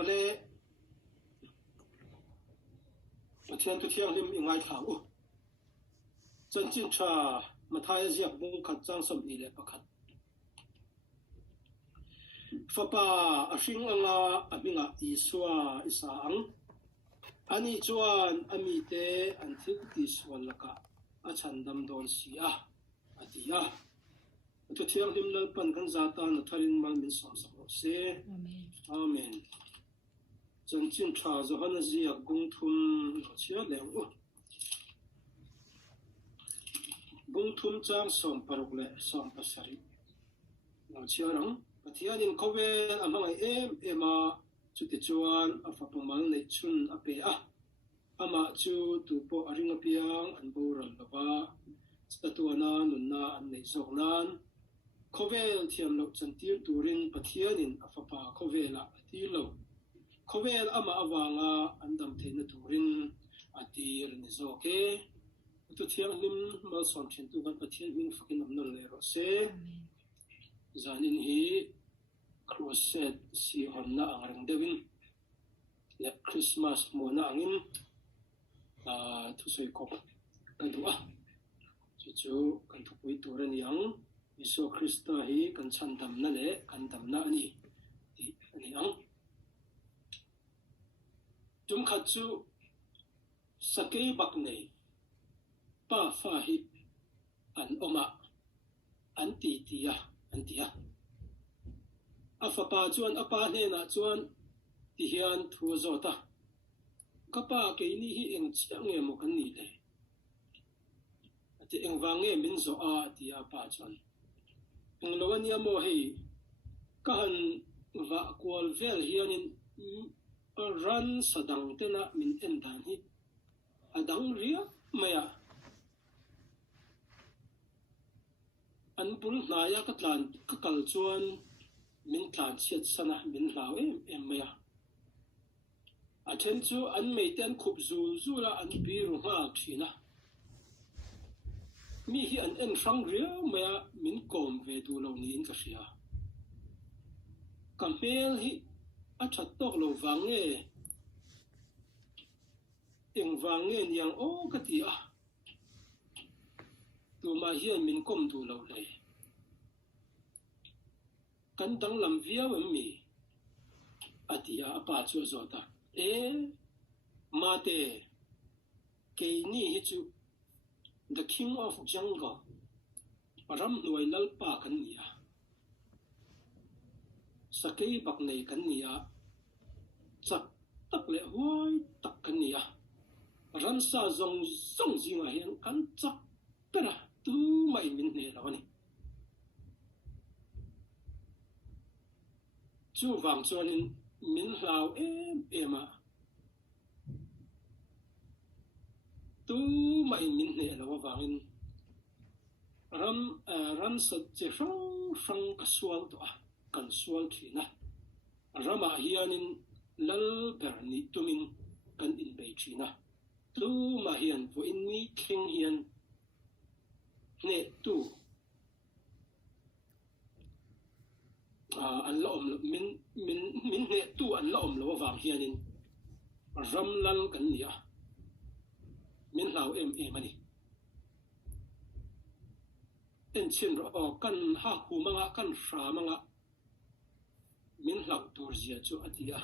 ole pathian tu thiang lim ingai thang u chan chin tha mathai ziak bung khat chang som ni le pakhat fapa ahring anga aminga iswa isaang ani chuan ami te an thil ti sual laka a chandam don sia atia tu thiang lim lal pan kan zata na tharin mal min som sam se amen chan chin tha zo han ziak bung thum chia leng u bung thum chang som paruk le som pasari no chia rang pathian in khovel amang ema chuti chuan afapamal nei chun ape a ama chu tu po aringa piang an boral lova statuana nunna an nei zoknan khovel thiam lo chantir turin pathian in afapa khovela ati lo khovel ama awanga andam theina turin atir ni zoke tu thiang lim mal som chen tu kan pathian min fakin amnal le ro se zanin hi crusade si honna angrang dewin le Christmas mo na angin thu soi ko kan dua chu kan thu pui turan yang Iso Krista hi kan chandam na le kan dam na ani ti ani ang tum khatsu sakei bak nei pa fa hi an oma an ti tia an tia afapa chuan apa hne na chuan ti hian thu zota kapa ke ni hi eng chiang nge mo kan ni le ati eng wange min zo a ti apa chuan eng lawania mo hei kahan va kwal vel hianin ran sadang tena min endan hi adang ria maya an bul hnaya ka tlan ka kal chuan min tlan chiat sana min hlaw em maya a then chu an mei ten khup zula an biru nga thina mi hi an en rang ria maya min kom ve du lo ni in ka ria kampel hi a that tok lo wange eng wange niang o ka ti a tu ma hian min kom du lo le kan dang lam via mi atia apa chu zota mate ke ni hi chu the king of jungle ram noi lal pa kan nia sakei bak nei kan nia chak tak le hoi tak kan nia ran sa zong zong jinga hian kan chak pera tu mai min ne rawani chu wang chuanin min hlau ema tu mai min ne lawa wangin ran sa che rong ka sual to a kan sual thina rama hianin lal ber ni tumin kan in bei thina tu ma hian vo in ni thing hian ne tu an la om min ne tu an la om lo wang hianin ram lal kan nia min hlau em ani en chin ro kan ha hu manga kan hra manga min hlau tur zia chu atia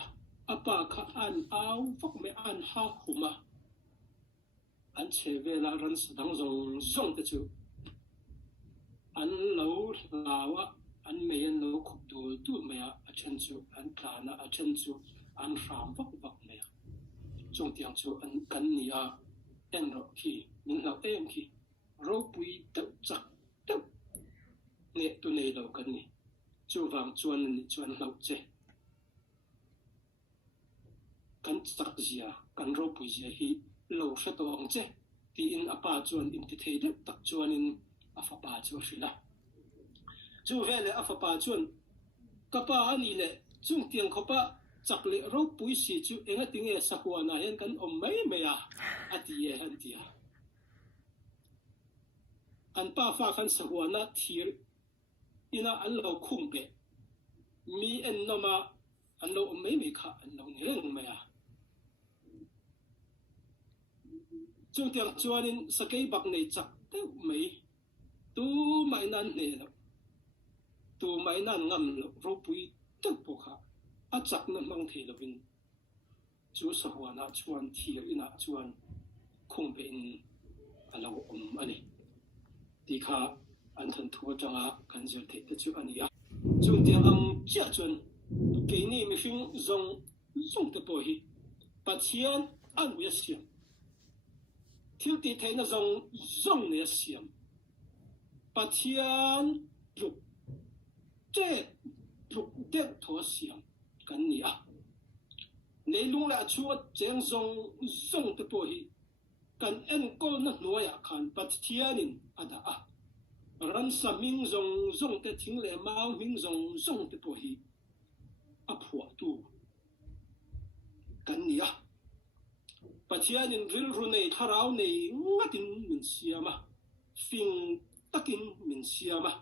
apa kha an au fok me an ha huma an chevela ran sadang zong te chu an lo lawa an meyan lo khup tu maya a chen chu an plana a chen chu an ram vak maya chong tiang chu an kan nia en ro ki min hlau em ki ro pui tau chak tau ne tu nei lo kan ni chu wang chuan ni chuan hlau che kan chak zia kan ro pui zia hi lo hra to ong che ti in apa chuan in ti thei de tak chuan in afapa chu hrila chu vele afapa chuan kapa ani le chung tiang khopa chakle ro pui si chu enga tinge sakwana hen kan om mai meya atie han tia an pa fa kan sakwana thir ina an lo khum pe mi en noma anh lâu mấy mấy khá anh lâu nghe lòng mày à chung tiếng chuan in sa cây bạc này chắc thế mấy tu mày nan nè đâu tu mày nan ngầm đâu rồi bụi tất bộ khá à chắc nó mang thế là vin chú sa hoa na chuan thiệt ina chuan không bên anh lâu anh ấy thì khá anh thân thua chẳng à cần giờ thế chứ anh ấy chung tiếng ông chia chuan cái này mình phim dùng cái bồi bắt chiên ăn với xiêm thiếu tí thế nó dùng này xiêm bắt chiên lục chết lục đẹp thua xiêm cái này à lấy lúc lại chúa chén dùng cái bồi cần ăn câu nó nuôi à cần bắt chiên à đã à ran sa minh dùng cái tiếng lệ máu minh dùng cái bồi a phua tu kan nia pathian in ril ru nei tharau nei ngatin min siama fing takin min siama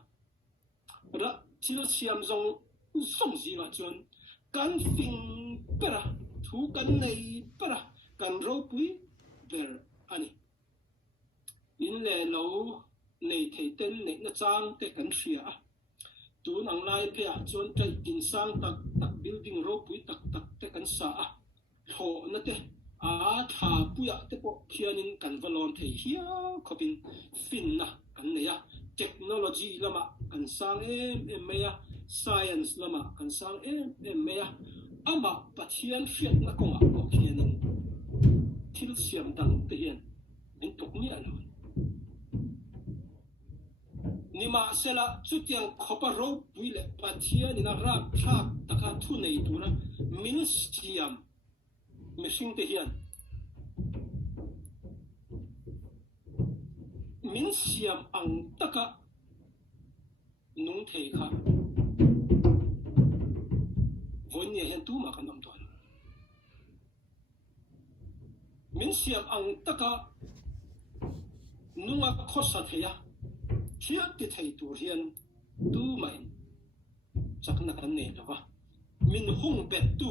ra thil siam zong ji ma chon kan fing pera thu kan nei pera kan ro pui ber ani in le lo nei thei ten nei na chang te kan ria tu nang lai pe a chon kai in sang tak building ro pui tak te kan sa a tho na te a tha puya te po khianin kan valon thei hia khopin fin na kan ne ya technology lama kan sang em me ya science lama kan sang em me ya ama pathian fiat na ko khianin thil siam dang te hian min tok ni alo nima sela chutiang khoparo puile pathia nina rap thak taka thu nei tura min siam mishing te hian min siam ang taka nung thei kha von ye hian tu ma kan am ton min siam ang taka nunga khosa theya thiat ti thei tur hian tu mai chakna kan nei lawa min hung bet tu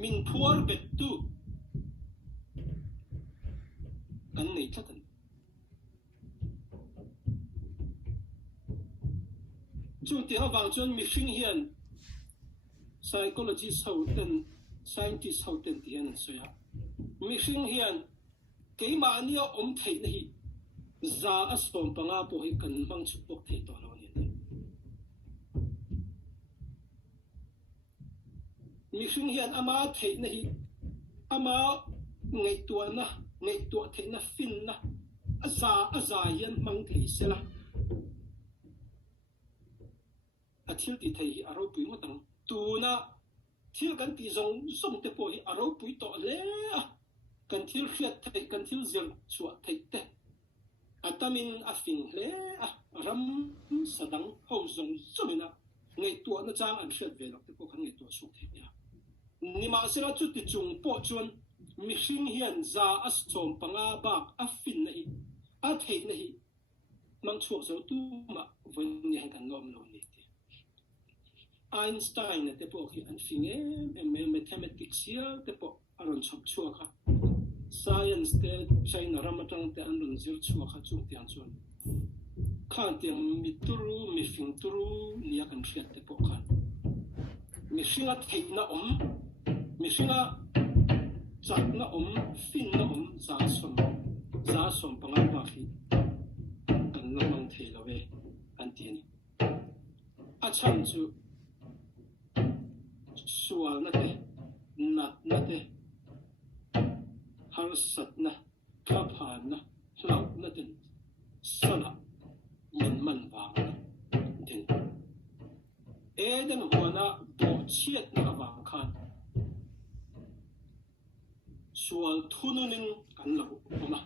min phuar bet tu kan nei thatan chung ti hawang chon mi hring hian psychology soten scientist soten ti hian soya mi hring hian keima ania om thei nei za asom panga po hi kan mang chupok thei to lo ni mi hring hian ama thei na hi ama ngei tua thei na fin na aza hian mang thei sela a thil ti thei hi aro pui matang tu na thil kan ti zong te po hi aro pui to le kan thil hriat thei kan thil zir chua thei te atamin afing le ram sadang ho zomina ngei tua na chang an hriat ve lok te po kan ngei tua su thei ya ni ma sela chu ti chung po chuan mi hring hian za a som panga bak a fin na hi a thei na hi mang chuak zo tu ma von ni han kan lom lo ni ti Einstein te po hi an fing mathematics ya te po aron chop chuak ha science te China ramatang te anun zir chua kha chung tiang chuan khan tiang mi turu mi fing turu lia kan hriat te po khan mi hringa thei na om mi hringa chak na om fin na om za som panga ba khi kan lamang thei lo ve kan ti ni a cham chu sual na te nat na te har sat na kaphan na lau na din sana min man wang na din eden huana bo chiat na awang khan sual thununin kan lo oma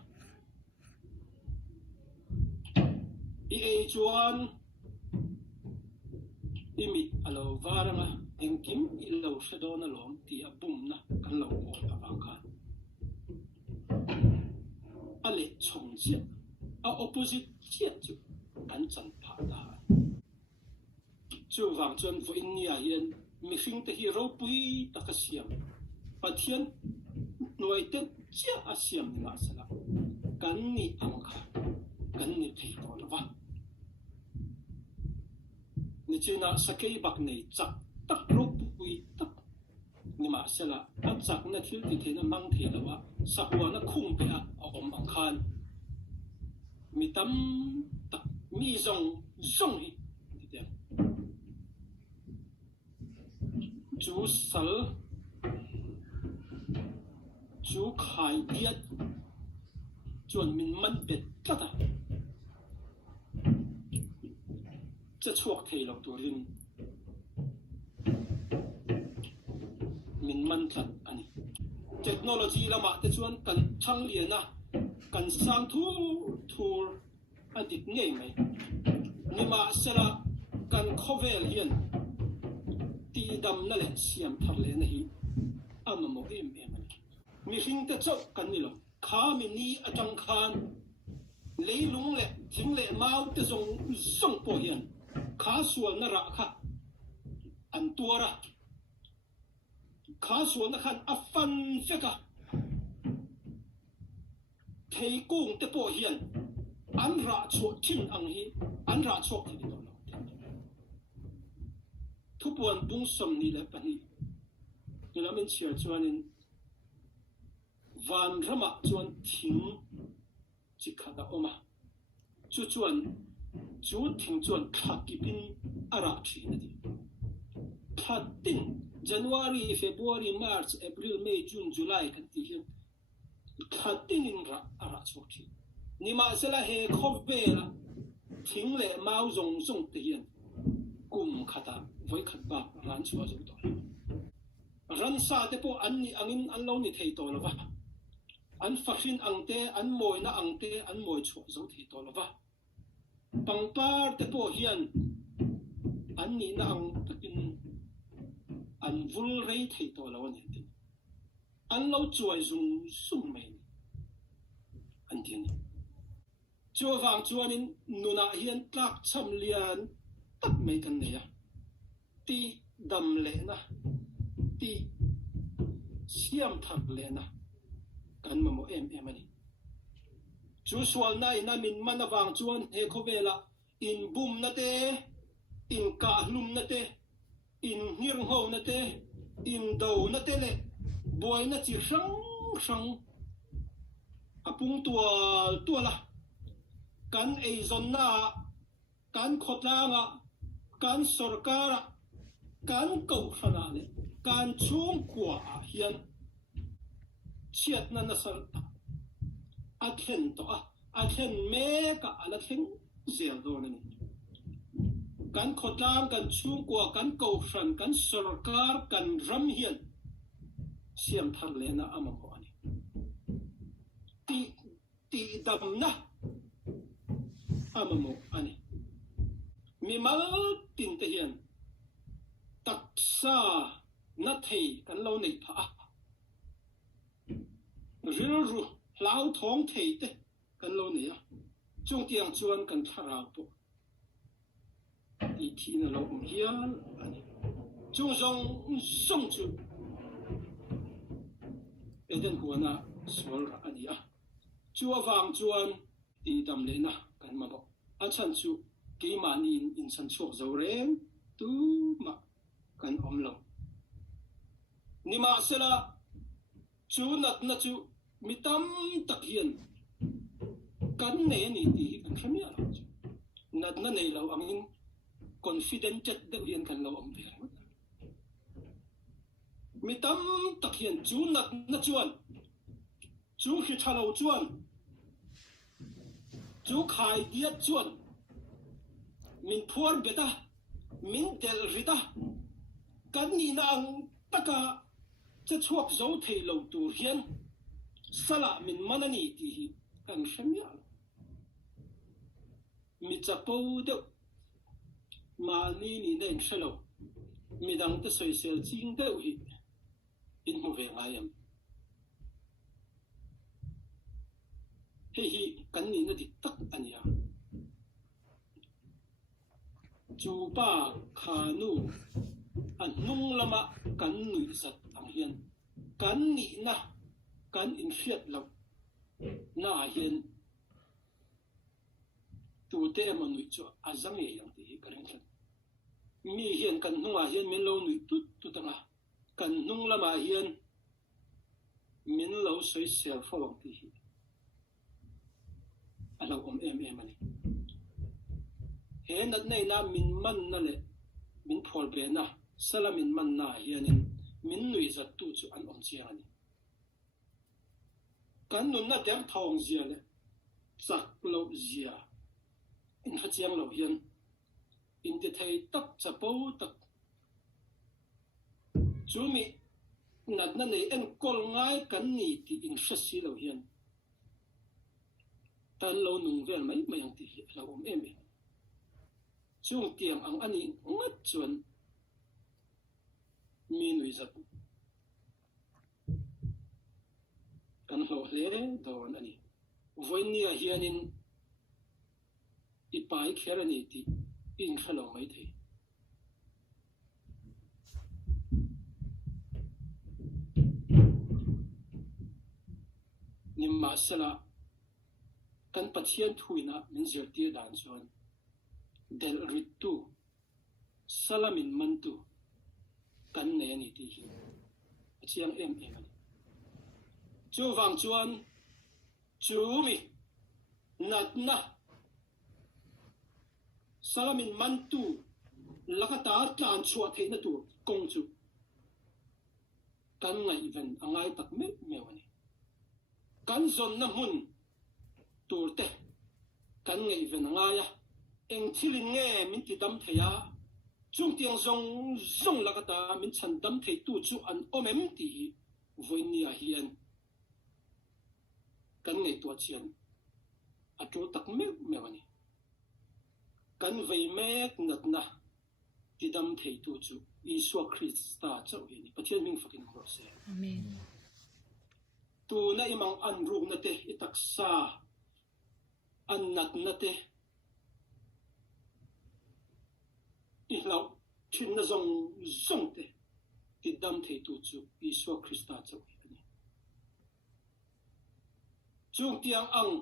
i e chuan imit alo varanga engkim i lo shadona lom ti abum na kan lo ol awang khan a le chong chiat a opposite chiat chu kan chan pha da chu wang chuan vo in nia hian mi hring te hi ro pui taka siam pathian nuai te chia a siam ni ma sala kan ni ang kha kan ni thei to lawa ni china sakei bak nei chak tak ro pui tak ni ma sala a chak na thil ti thena mang the lawa sakwa na khung pe a om ang khan mi tam tak mi zong zong hi ti te chú sal chú khai biết chuẩn mình mất biệt tất à chất chuộc thầy lộc tuổi hình mình mất thật anh technology là mà te chuan kan thang liền à kan sang thu thu adit ngay mày nhưng mà sẽ là kan cover hiền ti dam na le siam thar le na hi ama mo em mi hring te chau kan ni lo kha mi ni atang khan leilung le thing le mau te zong zong po hian kha sual na ra kha an tuara kha sual na khan afan feka thei kung te po hian an ra chu thin ang hi an ra chok thi to lo thu puan bung som ni le pani ni lamin chia chuanin van rama chuan thing chi khata oma chu chuan chu thing chuan khakipin ara thi na di khatin January February March April May June July kan ti hian khatin in ra ara chok thi ni ma sela he khov bela thing le mau zong zong te hian kum khata voi khat ba ran chua zo to ran sa te po an ni angin an lo ni thei to lawa an fakhin angte an moi na angte an moi chu zo thei to lawa pangpar te po hian an ni na ang takin an vul rei thei to lawa ni tin an lo chuai zum sum mai an tin chu wang chuanin nuna hian tlak cham lian tak mai kan nei a ti dam le na ti siam thak le na kan ma mo em ani chu sual nai na min manawang chuan he khovela in bum na te in ka hlum na te in hir ho na te in do na te le boy na chi sang sang apung tua la kan ei zon na kan khotla nga kan sarkara kan kau khana le kan chung kwa hian chiat na nasar a khen to a khen me ka ala khen zel do na ni kan khotlang kan chung kwa kan kau hran kan sarkar kan ram hian siam thar le na ama ko ani ti dam na ama mo ani mi mal tin te hian taksa na thei kan lo nei pha ril ru lau thong thei te kan lo nei a chung tiang chuan kan tharau po i thi na lo hian ani chung zong song chu eden huana sol ra ani a chua wang chuan ti dam le na kan ma bo a chan chu ke mani in san chok zo rem tu ma kan om lo ni ma sela chu nat na chu mitam tak hian kan ne ni ti kan khamia lo nat na nei lo angin confident chat de hian kan lo om ve mitam tak hian chu nat na chuan chu hi thalo chuan chu khai dia chuan min phuar beta min del rita kan ni na ang taka cha chuak zo thei lo tur hian sala min manani ti hi kan hramya mi chapo de ma ni nen shalo mi dang te social ching de hi in mu ve ngayam hi kan ni na dik tak ania chu pa khanu an nung lama kan nui zat ang hian kan ni na kan in hiat lo na hian tu te ma nui chu azang ye yang ti karing than mi hian kan nunga hian min lo nui tu tanga kan nung lama hian min lo soi sel fawang ti hi alo em ani he nat nei na min man na le min phol be na salamin man na hianin min nui zat tu chu an chiang ani kan nun na der thong zia le sak lo zia in ha chiang lo hian in te thei tak chapo tak chumi nat na nei en kol ngai kan ni ti in shasi lo hian tan lo nung vel mai ang ti lo em chung tiang ang ani ngat chuan mi nui zat kan lo hle don ani voinia hianin ipai kherani ti in khalo mai thei nimma sala kan pathian thuina min zer tir dan chuan del ritu salamin mantu kan ne ani ti hi chiang em ani chu wang chuan chu mi nat na salamin mantu lakata tlan chua theina tu kong chu kan ngai ven angai tak me ani kan zon na mun turte kan ngai ven angaya eng thilin nge min ti dam theya chung tiang zong lakata min chan dam thei tu chu an omem ti voinia hian kan ngai to chian atu tak me ani kan vei mek nat na ti dam thei tu chu Isua Krista chau hi ni pathian ming fakin ro se amen tu na imang an ru na te itaksa an nat na te ihlau thin na zong te ti dam thei tu chu Isua Krista chau hi ni chung tiang ang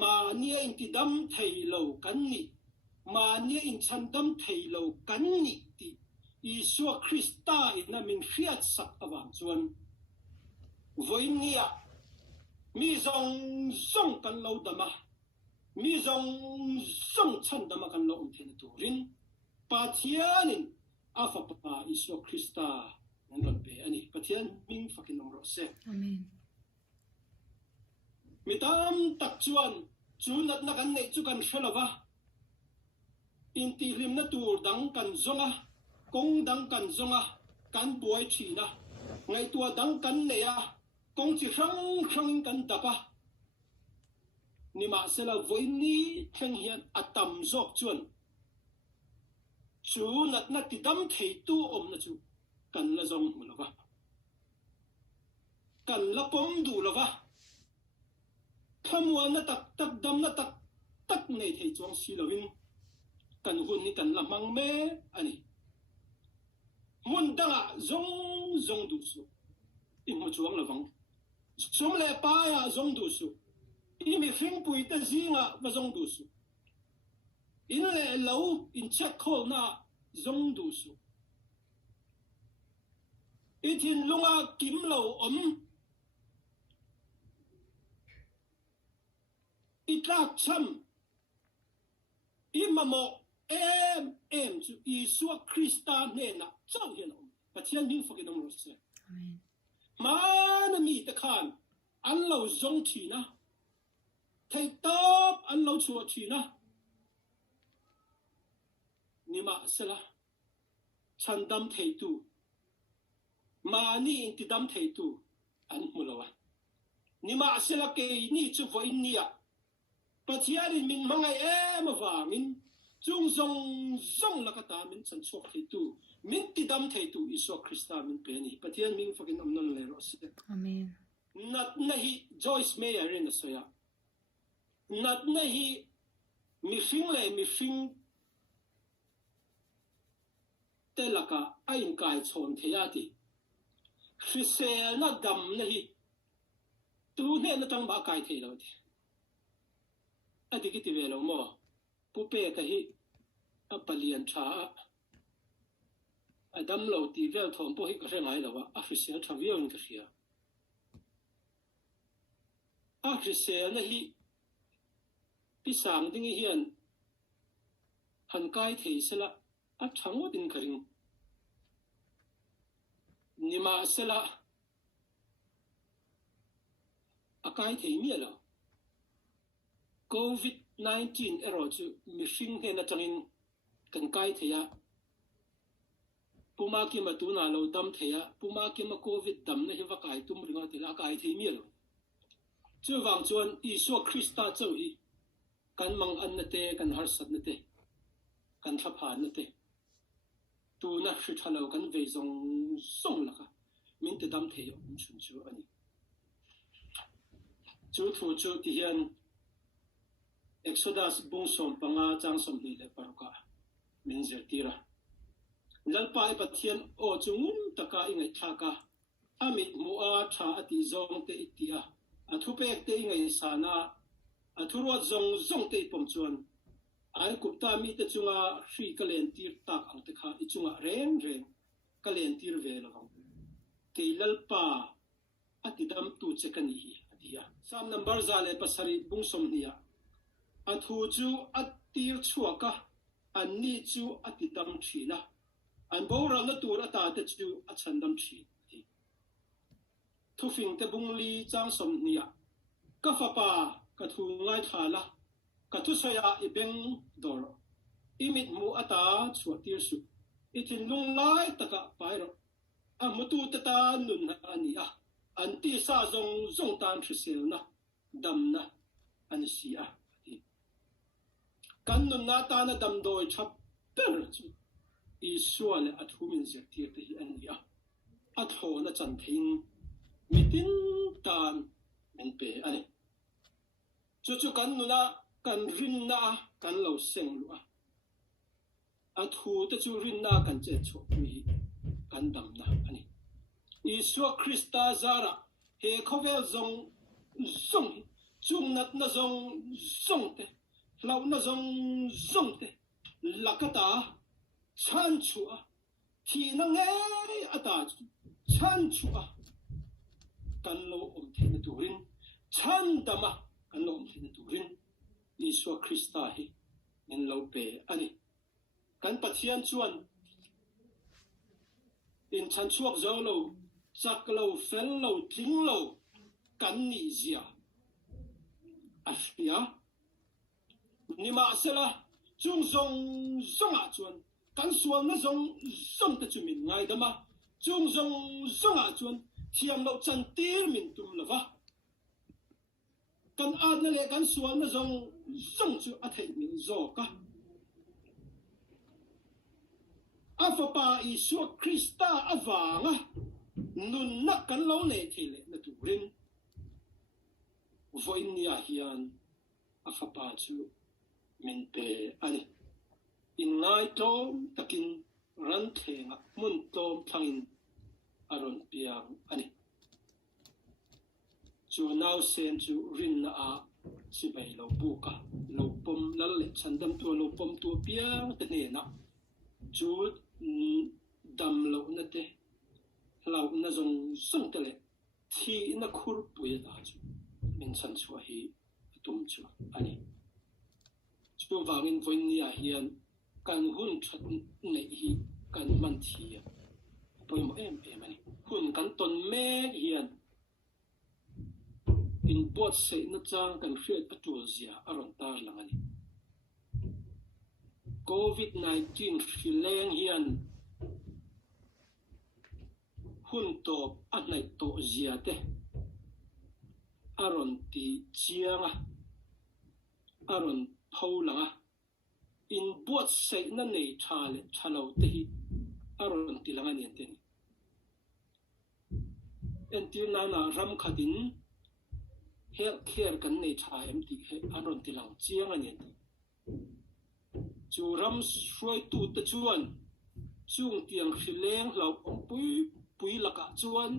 ma nia in ti dam thei lo kan ni ma nia in chan dam thei lo kan ni ti Isua Krista ina min fiat sak awang chuan voinia mi zong kan lo dama mi zong chan dama kan lo ten turin pathianin afa pa Isua Krista nan be ani pathian ming fakin ro se amen mitam tak chuan chunat na kan nei chu kan hrelowa in ti lim na tur dang kan zonga kong dang kan zonga kan buai thina ngai tua dang kan neya kong chi hrang kan dapa ni ma sela voini theng hian atam zok chuan chunat na ti dam thei tu om na chu kan la zong mulova kan la pom du lova khamwa na tak dam na tak nei thei chuang si lovin kan hun ni kan lamang me ani mun danga zong du su i mo chuang lovang som le pa ya zong du su i mi fing pui ta zinga wa zong du su in le lo in check call na zong du su i thin lunga kim lo om i tlak cham i mamo em chu Isua Krista ne na chau hian om pathian min fakin om ro se amen mana mi te khan an lo zong thi na thei top an lo chua thi na ni ma sela chan dam thei tu ma ni in ti dam thei tu an mulawa ni ma sela ke ni chu voi nia pathian min mangai em awangin chung zong lakata min chan chok thei tu min ti dam thei tu Isua Krista min pe ni pathian min fakin om non le ro se amen nat na hi Joyce Meyer in soya nat na hi mi fing te laka ain kai chon theyati Chrisel na dam na hi tu ne na tang ba kai thei lo ti adi ki ti ve lo mo pu pe ka hi a palian tha adam lo ti vel thom po hi ka rengai lo wa a Chrisel thavion ka ria a Chrisel na hi pisang ding hian han kai thei sela a thangwa din karing nima sela a kai thei mi lo COVID-19 ero chu mi hring he na changin kan kai theya puma ki ma tu na lo dam theya puma ki ma COVID dam na hi va kai tum ringa ti la kai thei mi lo chu wang chuan Isu Krista chau hi kan mang an na te kan har sat na te kan tha phan na te tu na hri thalo kan ve zong song la ka min te dam thei om chun chu ani chu thu chu ti hian Exodus bung som panga chang som ni le paruka min zer tira lalpa I pathian o chungum taka ingai thaka amit mu a tha ati zong te itia athupek te ingai sana athuro zong te pom chuan ai kupta mi te chunga hri kalen tir tak ang te kha I chunga reng kalen tir ve lo te lalpa ati dam tu chekani hi atia sam number zale pasari bung som nia athu chu atir chuaka anni chu atidam thina an bora na tur ata te chu achandam thi thu fing te bungli chang som nia ka fa pa ka thu ngai thala ka thu soya ibeng dor imit mu ata chuatir su itin lung lai taka pairo amutu tata nun ania anti sa zong tan thrisel na damna anisia kan nun na ta na dam doi chap per chu Isu le athumin zek tir te hi ania atho na chan thein mitin tan men pe ani chu kan nuna kan rin na kan lo seng lu a athu te chu rin na kan che cho mi kan dam na ani Isu Krista zara he khovel zong chung nat na zong te lau na zong te lakata chan chua thi na nge ata chan chua kan lo om the na turin chan dama kan lo om the na turin Isu Krista hi nin lo pe ani kan pathian chuan in chan chuak zo lo chak lo fel lo thing lo kan ni zia afia nima sela chung zong a chuan kan sual na zong te chu min ngai dama chung zong a chuan thiam lo chan tir min tum lova kan ad na le kan sual na zong chu a thei min zo ka afa pa Isu Krista awanga nun na kan lo ne thile na turin voin nia hian afa pa chu min pe ani in ngai tom takin ran thenga mun tom thangin aron piang ani chu nau sen chu rin na a chi bai lo buka lo pom lal le chandam tu lo pom tu piang te ne na chu dam lo na te lau na zong sung te le thi na khur pu ya da chu min chan chu hi tum chu ani chu wangin voin nia hian kan hun that nei hi kan man thi poimo em ani hun kan ton me hian in bot se na chang kan hriat atul zia aron tar lang ani COVID-19 hileng hian hun top anai to zia te aron ti chianga aron phaulanga in bot se na nei thale thalo te hi aron tilanga nian te ni entir na ram khadin healthcare kan nei tha em ti he aron tilang chianga nian chu ram shroi tu te chuan chung tiang khileng lo ong pui laka chuan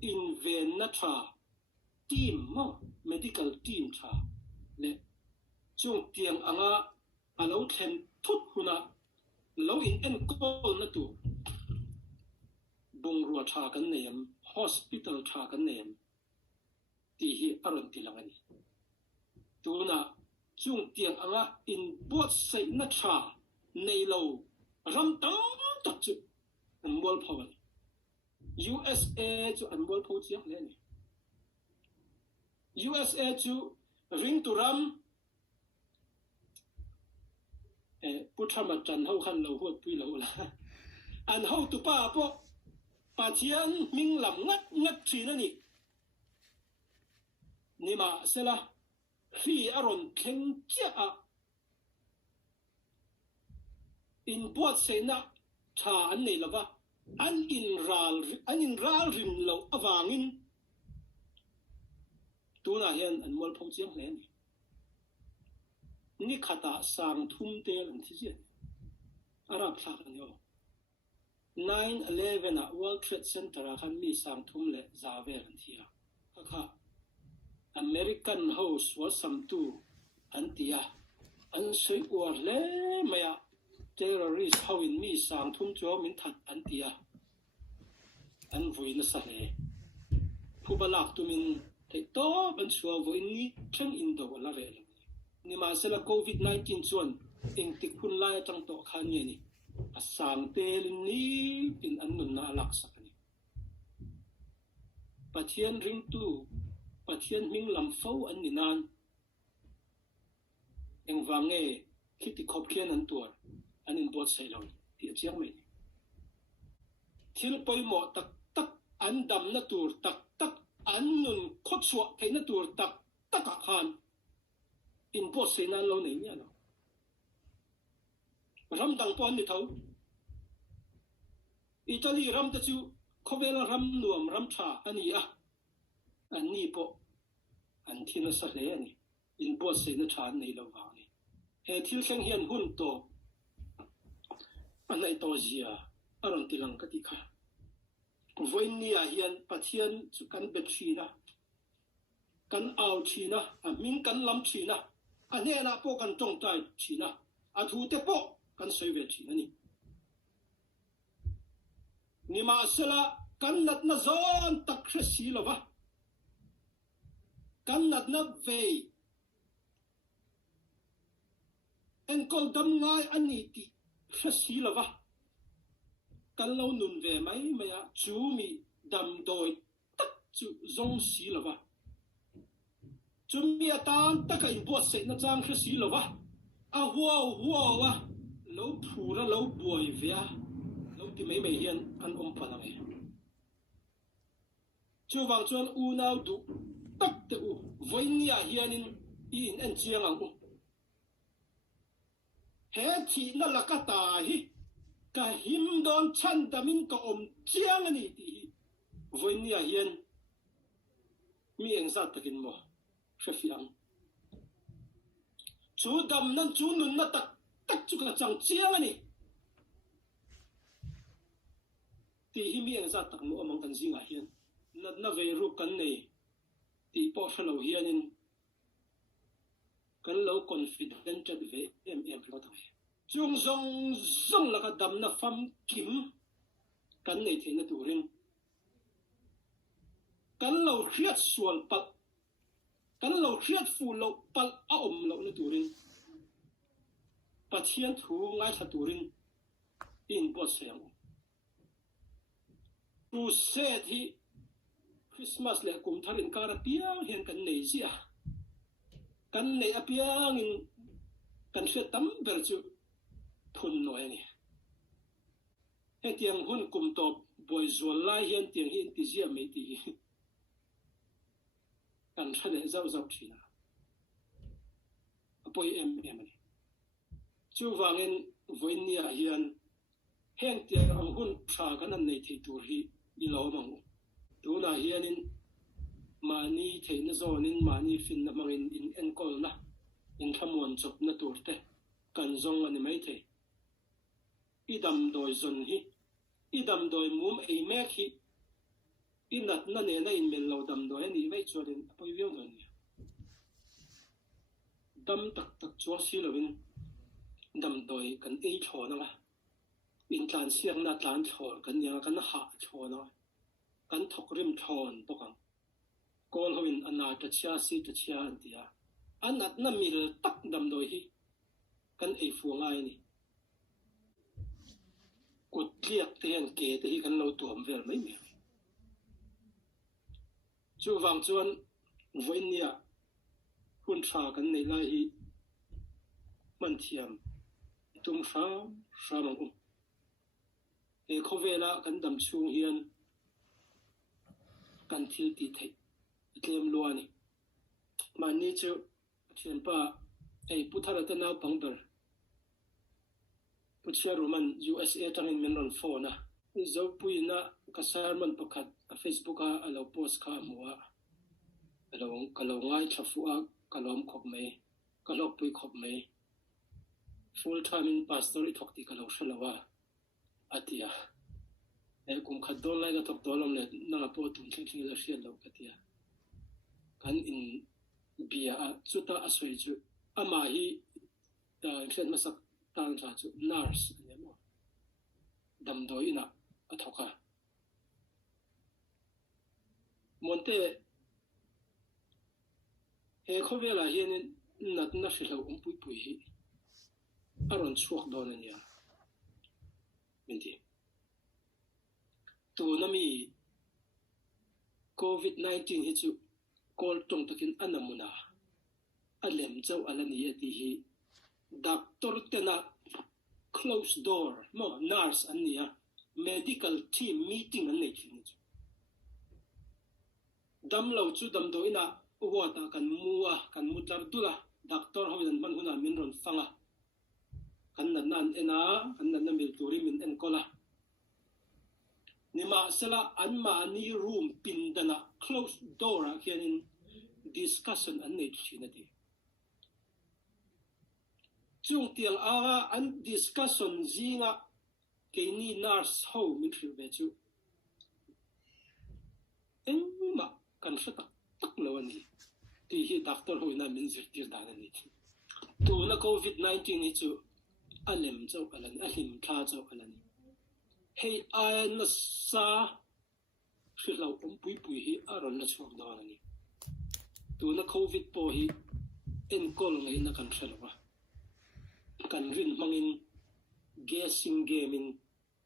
in ven na tha team mo medical team tha le chung tiang anga alo thlen thut huna lo in en kol na tu bung ruwa tha kan nem hospital tha kan nem ti hi aron tilangani tuna chung tiang anga in bot sei na tha nei lo ram tang tak chu an bol phawal USA chu an bol phaw chiang le ni USA chu ring to ram puthama chan ho khan lo hot pui lo la an ho tu pa po pathian ming lam ngat thina ni ma sela khi aron kheng chia a in bot sei na tha an nei lova an in ral rim lo awangin tuna hian an mol phau chiang hle ni khata sang thum te an thi je arab thak an yo 9/11 a World Trade Center a khan mi sang thum le zawe an thia kha American house was some two antia an soi war le maya terrorist how in mi sang thum cho min that antia an vui na sa he phubalak tumin thei to ban chua voi ni thang in do la re ni ma sela COVID-19 chuan eng tik hun lai tang to khan ni asang tel ni in an nun na lak sakani pathian ring tu pathian ming lam fo an ni nan eng wange khiti khop khian an tur an in bot sei lo ti chiang mai thil poi mo tak tak an dam na tur tak tak an nun khot chua thei na tur tak tak a khan in bot sei nan lo nei nya no ram dang pon ni thau Italy ram ta chu khobela ram nuam ram tha ani a an ni po an thina sa hle ani in bot sei na tha nei lo wa ni he thil kheng hian hun to anai to zia aron tilang ka ti kha voin ni a hian pathian chu kan bet thina kan au thina a min kan lam thina a ne na po kan tong tai thina a thu te po kan soi ve thina ni ma sela kan nat na zon tak khasi lova kan nat na ve en kol dam ngai ani ti khasi lova kan lo nun ve mai maya chu mi dam doi tak chu zong si lova chu mi atan tak in bot se na chang khasi lova a huwa wa lo phura lo boi via lo ti mai mai hian an om pa na mai chu wang chuan u nau du tak te u voinia hianin in en chiang ang u he thi na lakata hi ka him don chan damin ka om chiang ani ti voinia hian mi eng sa takin mo shafiang chu dam nan chu nun na tak tak chu ka chang chiang ani ti hi mi eng sa tak mo amang kan zinga hian na ve ru kan nei ti po shalo hianin kan lo confident ve em lo ta chung zong la ka dam na fam kim kan nei the na turin kan lo khiat sual pat kan lo khiat fu lo pal a om lo na turin pathian thu ngai tha turin in bot sayang tu se thi Christmas le kum tharin kara piang hian kan nei sia kan nei a piang in kan se tam ber chu thun noi ni he tiang hun kum to boi zol lai hian tiang hin ti zia me ti kan thane zau thina apoi em ni chu wangin voinia hian heng tiang ang hun tha kan an nei thei tur hi i lo mang tuna hianin mani theina zonin mani fin na mangin in enkol na in thamuan chop na turte kan zong ani mai the idam doi zon hi idam doi mum ei mek hi inat na ne na in mel lo dam doi ani vai chuan apoi viau don ni dam tak tak chua si lovin dam doi kan ei thona la in tlan siang na tlan thor kan ya kan ha thona kan thok rim thon pokang kol hoin ana ta chia si ta chia antia anat na mil tak dam doi hi kan ei fu ngai ni kut liak te an ke te hi kan lo tuam vel mai me chu wang chuan voinia hun tha kan nei lai hi man thiam tum sa mang e khovela kan dam chung hian kan thil ti thei tlem luani mani chu thian pa ei puthara ta naw pangber puchia roman USA tangin menron phone zo puina kasar man pakhat a Facebook a alo post kha muwa alo ngai thafu a kalom khop mai kalok pui khop mai full time in pastor I thok ti kalo shalawa atia e kum khadol lai ga thok dolom le na po tum thing la shia lo katia kan in bia a chuta asoi chu ama hi ta khen masak tang cha chu nurse ne mo dam doi na athoka monte he khovela hian nat na shilo pui pui hi aron chuak don ania menti tu nami COVID-19 hi chu kol tong takin anamuna alem chau alani ati hi doctor tena close door mo nurse ania medical team meeting an nei thini chu dam lo chu dam do ina wata kan muwa kan mutar dula doctor hoidan man huna min ron fanga kan nan ena kan nan mil turi min en kola nima sela anma ni room pindana close door hianin discussion an nei thina ti chung tial aga an discussion zinga keini nurse ho min thil ve chu engma kan sata tak lawani ti hi doctor hoina min zir tir dan ani tu na COVID-19 ni chu alem chau alan ahim tha chau alan hei ai na sa hrilau pui pui hi aron na chuak dawn ani tu na COVID po hi en kol ngai na kan thelwa kan rin mangin guessing game in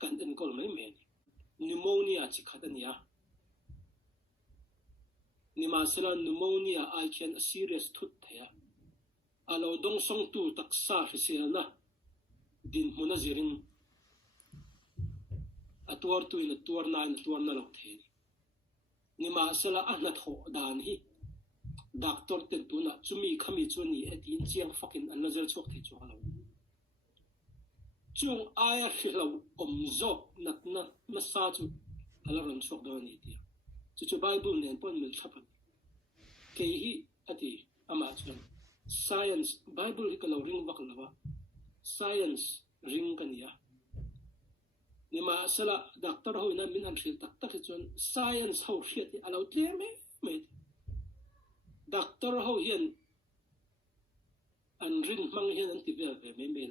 kan en kol mai me pneumonia chi khatania nima sela pneumonia ai khian a serious thut thaya alo dong song tu taksa hrisena din huna zirin atuar tu in atuar na lo the nima sela ahna tho dan hi doctor ten tu na chumi khami chu ni etin chiang fucking an laser chok the chu halo chung aya hilo omzo natna masa chu alaron chok do ni ti chu bible nen pon mil thapan ke hi ati ama chu science bible hi kalo ring wak lawa science ring kania nima sala doctor ho ina min an thil tak tak chon science ho hriat hi alo tleme me doctor ho hian an ring mang hian an ti vel ve me me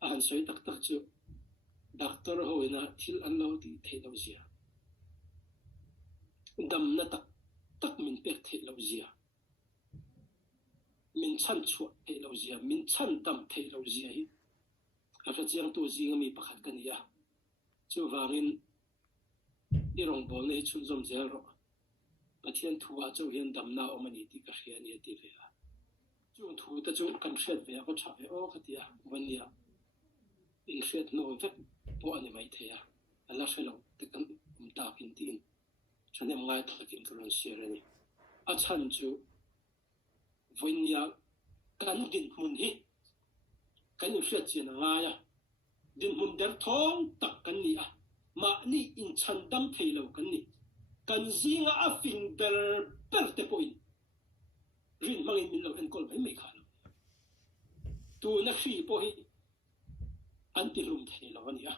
an soi tak tak chu doctor ho ina thil an lo ti thei lo zia dam na tak tak min pek thei lo zia min chan chu thei lo zia min chan dam thei lo zia hi afa chiang tu zinga mi pakhat kania chu wangin irong bol nei chun zom zel ro pathian thuwa chu hian dam na omani ti ka hrian ni ti ve a chu thu ta chu kan hret ve ko tha ve o khatia wania in hret no vek po ani mai theya ala helo te kan ta kin tin chanem ngai thakin turon sirani a chan chu wania kan din mun hi kan hret chena ngaya din mun der thong tak kan ni a ma ni in chan dam theilo kan ni kan zinga a finger per te point rin mangin min lo en kol mai mai khan tu na hri po hi anti lum thei lo ania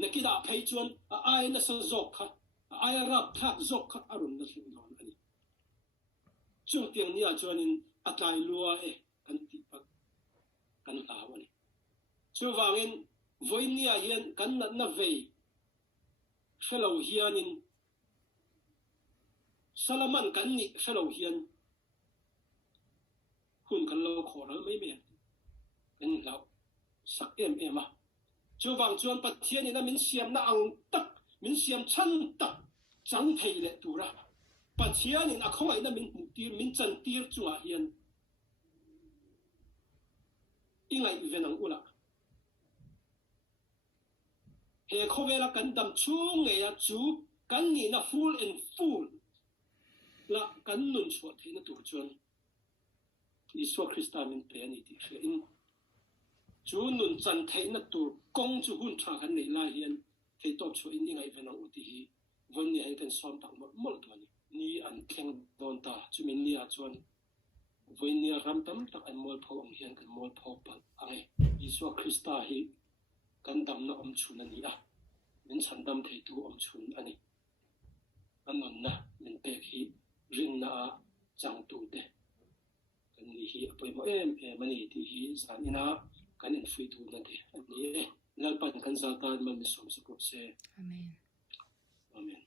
nakida phei chuan a ai na sa zok kha a ai rap thak zok kha arun na hlim don ani chung tiang nia chuan in atlai lua kan ti pak kan la wani chu wangin voinia hian kan na vei fellow hianin Salaman kan ni fellow hian hun kan lo khor mai me kan lau sak em a chu wang chuan pathian ina min siam na ang tak min siam chan tak chang thei le tura pathian in akhongai na min tir min chan tir chuwa hian ingai venang ula he khowela kan dam chung nge ya chu kan ni na full and full la kan nun chua the na tur chuan Isu Krista min pe ani ti hre in chu nun chan thei na tur kong chu hun tha kan nei la hian thei top chu in ingai venang uti hi von ni ai kan som tak mol to ni an thleng don ta chu min ni a chuan voin ni ram tam tak an mol pho ang hian kan mol pho pal ai Isu Krista hi kan dam na om chun ani a min chan dam thei tu om chun ani anon na min pe hi rin na chang tu te kan ni hi apoi mo mani ti hi san ina kan in free tu na te ani lalpan kan zatan man som support se Amen. Amen.